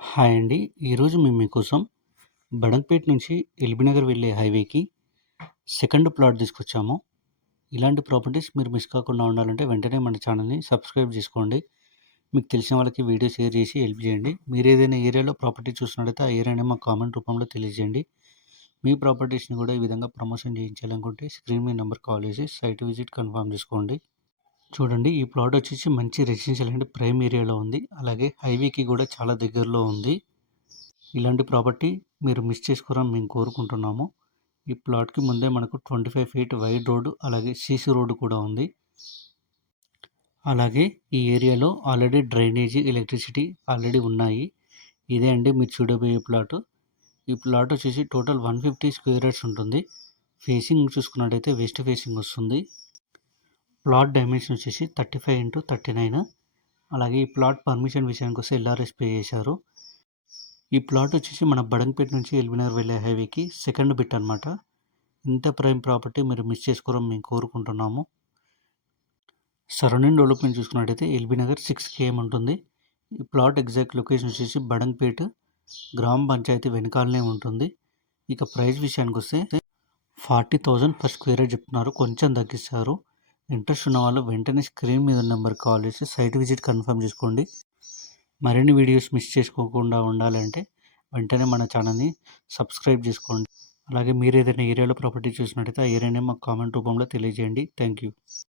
Hi అండి. ఈరోజు మేము మీకోసం బడంగ్‌పేట్ నుంచి ఎల్బీనగర్ వెళ్ళే హైవేకి సెకండ్ ప్లాట్ తీసుకొచ్చాము. ఇలాంటి ప్రాపర్టీస్ మీరు మిస్ కాకుండా ఉండాలంటే వెంటనే మన ఛానల్‌ని సబ్స్క్రైబ్ చేసుకోండి. మీకు తెలిసిన వాళ్ళకి వీడియో షేర్ చేసి హెల్ప్ చేయండి. మీరు ఏదైనా ఏరియాలో ప్రాపర్టీ చూసినట్లయితే ఆ ఏరియాని మాకు కామెంట్ రూపంలో తెలియజేయండి. మీ ప్రాపర్టీస్‌ని కూడా ఈ విధంగా ప్రమోషన్ చేయించాలనుకుంటే స్క్రీన్ మీద నంబర్ కాల్ చేసి సైట్ విజిట్ కన్ఫర్మ్ చేసుకోండి. చూడండి, ఈ ప్లాట్ వచ్చేసి మంచి రెసిడెన్షియల్ అంటే ప్రైమ్ ఏరియాలో ఉంది. అలాగే హైవేకి కూడా చాలా దగ్గరలో ఉంది. ఇలాంటి ప్రాపర్టీ మీరు మిస్ చేసుకోరని మేము కోరుకుంటున్నాము. ఈ ప్లాట్‌కి ముందే మనకు 25 ఫీట్ వైడ్ రోడ్డు, అలాగే సీసీ రోడ్డు కూడా ఉంది. అలాగే ఈ ఏరియాలో ఆల్రెడీ డ్రైనేజీ, ఎలక్ట్రిసిటీ ఆల్రెడీ ఉన్నాయి. ఇదే అండి మీరు చూడబోయే ప్లాటు. ఈ ప్లాట్ వచ్చేసి టోటల్ 150 స్క్వేర్ యార్డ్స్ ఉంటుంది. ఫేసింగ్ చూసుకున్నట్టయితే వెస్ట్ ఫేసింగ్ వస్తుంది. ప్లాట్ డైమెన్షన్ వచ్చేసి 35x39. అలాగే ఈ ప్లాట్ పర్మిషన్ విషయానికొస్తే ఎల్ఆర్ఎస్ పే చేశారు. ఈ ప్లాట్ వచ్చేసి మన బడంగ్‌పేట్ నుంచి ఎల్బీనగర్ వెళ్ళే హైవేకి సెకండ్ బిట్ అనమాట. ఇంత ప్రైమ్ ప్రాపర్టీ మీరు మిస్ చేసుకోరని మేము కోరుకుంటున్నాము. సరౌండింగ్ డెవలప్మెంట్ చూసుకున్నట్టయితే ఎల్బీనగర్ 6 km ఉంటుంది. ఈ ప్లాట్ ఎగ్జాక్ట్ లొకేషన్ వచ్చేసి బడంగ్‌పేట్ గ్రామ పంచాయతీ వెనకాలనే ఉంటుంది. ఇక ప్రైస్ విషయానికొస్తే 40,000 పర్ స్క్వేర్ యార్డ్ చెప్తున్నారు. కొంచెం తగ్గిస్తారు. ఇంట్రెస్ట్ ఉన్న వాళ్ళు వెంటనే స్క్రీన్ మీద నెంబర్కి కాల్ చేసి సైట్ విజిట్ కన్ఫర్మ్ చేసుకోండి. మరిన్ని వీడియోస్ మిస్ చేసుకోకుండా ఉండాలంటే వెంటనే మన ఛానల్ని సబ్స్క్రైబ్ చేసుకోండి. అలాగే మీరు ఏదైనా ఏరియాలో ప్రాపర్టీ చూసినట్టయితే ఆ ఏరియాని మాకు కామెంట్ రూపంలో తెలియజేయండి. Thank you.